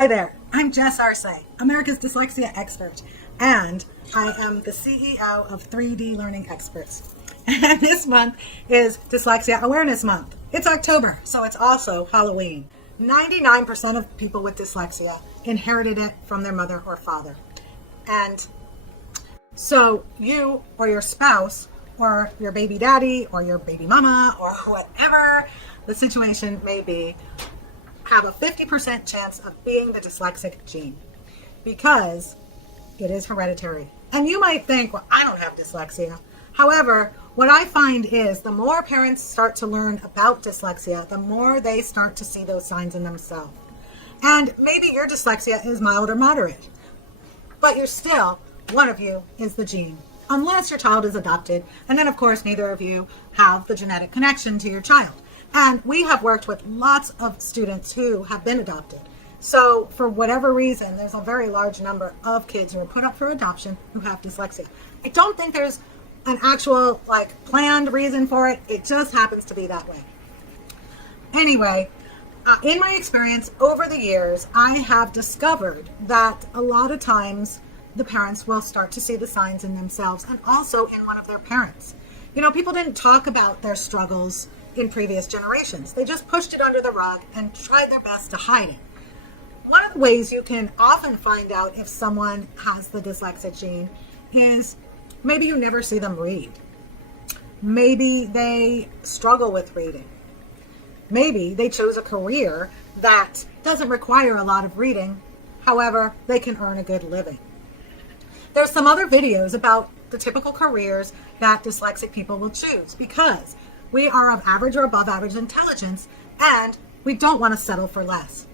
Hi there, I'm Jess Arce, America's dyslexia expert, and I am the CEO of 3D Learning Experts. And this month is Dyslexia Awareness Month. It's October, so it's also Halloween. 99% of people with dyslexia inherited it from their mother or father. And so you or your spouse or your baby daddy or your baby mama or whatever the situation may be have a 50% chance of being the dyslexic gene because it is hereditary. And you might think, well, I don't have dyslexia. However, what I find is the more parents start to learn about dyslexia, the more they start to see those signs in themselves. And maybe your dyslexia is mild or moderate, but you're still, one of you is the gene, unless your child is adopted. And then, of course, neither of you have the genetic connection to your child. And we have worked with lots of students who have been adopted. So for whatever reason, there's a very large number of kids who are put up for adoption who have dyslexia. I don't think there's an actual planned reason for it. It just happens to be that way. Anyway, in my experience over the years, I have discovered that a lot of times the parents will start to see the signs in themselves and also in one of their parents. You know, people didn't talk about their struggles in previous generations. They just pushed it under the rug and tried their best to hide it. One of the ways you can often find out if someone has the dyslexic gene is maybe you never see them read. Maybe they struggle with reading. Maybe they chose a career that doesn't require a lot of reading. However, they can earn a good living. There's some other videos about the typical careers that dyslexic people will choose because we are of average or above average intelligence, and we don't want to settle for less.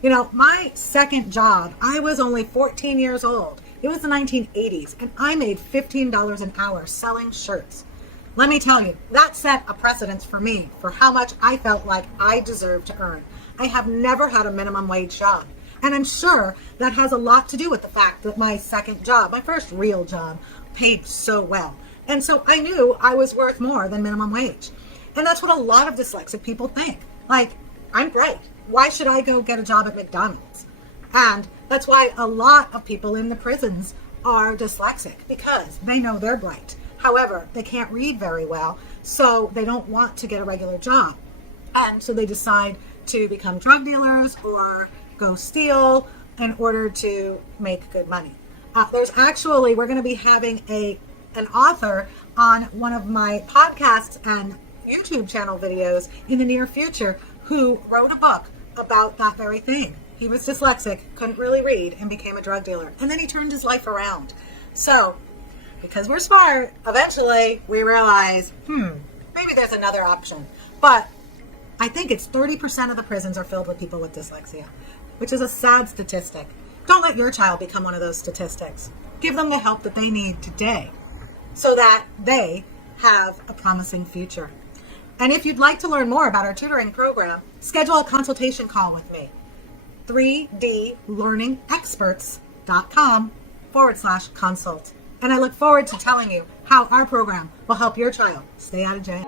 You know, my second job, I was only 14 years old. It was the 1980s, and I made $15 an hour selling shirts. Let me tell you, that set a precedence for me for how much I felt like I deserved to earn. I have never had a minimum wage job. And I'm sure that has a lot to do with the fact that my second job, my first real job, paid so well. And so I knew I was worth more than minimum wage. And that's what a lot of dyslexic people think. Like, I'm bright. Why should I go get a job at McDonald's? And that's why a lot of people in the prisons are dyslexic, because they know they're bright. However, they can't read very well, so they don't want to get a regular job. And so they decide to become drug dealers or go steal in order to make good money. There's actually, we're going to be having an author on one of my podcasts and YouTube channel videos in the near future who wrote a book about that very thing. He was dyslexic, couldn't really read, and became a drug dealer. And then he turned his life around. So, because we're smart, eventually we realize, maybe there's another option. But I think it's 30% of the prisons are filled with people with dyslexia, which is a sad statistic. Don't let your child become one of those statistics. Give them the help that they need today so that they have a promising future. And if you'd like to learn more about our tutoring program, schedule a consultation call with me. 3dlearningexperts.com/consult. And I look forward to telling you how our program will help your child stay out of jail.